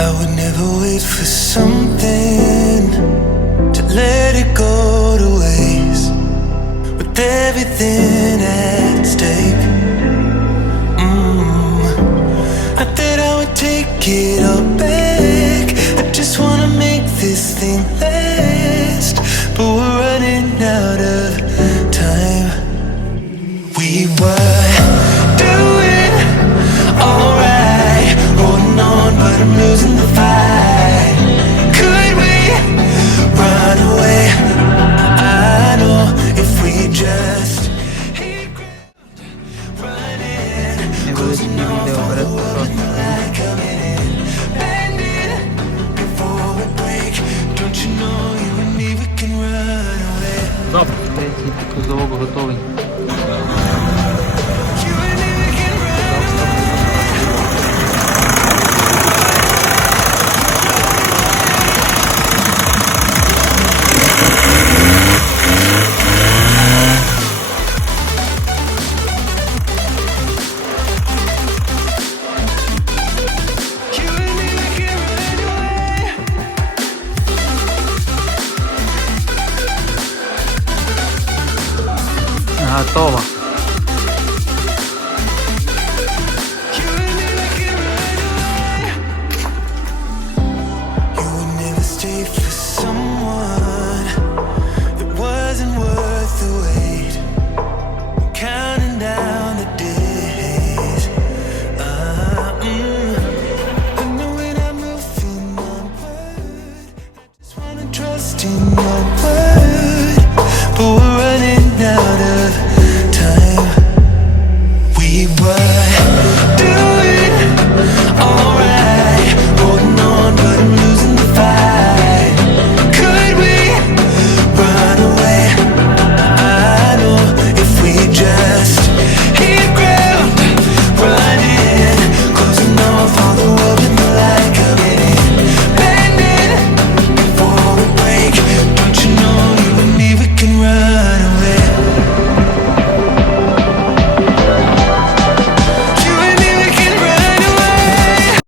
I would never wait for something to let it go to waste, with everything at stake. Not that I would take it all back, I just wanna make this thing last, but we're running out of time. We were doing alright, holding on, but I'm losing the fight. Could we run away? I know if we just hit ground running, closing off all the world and the light coming in, bending before we break. Don't you know you and me, we can run away. Добре, третій підкузовок готовий.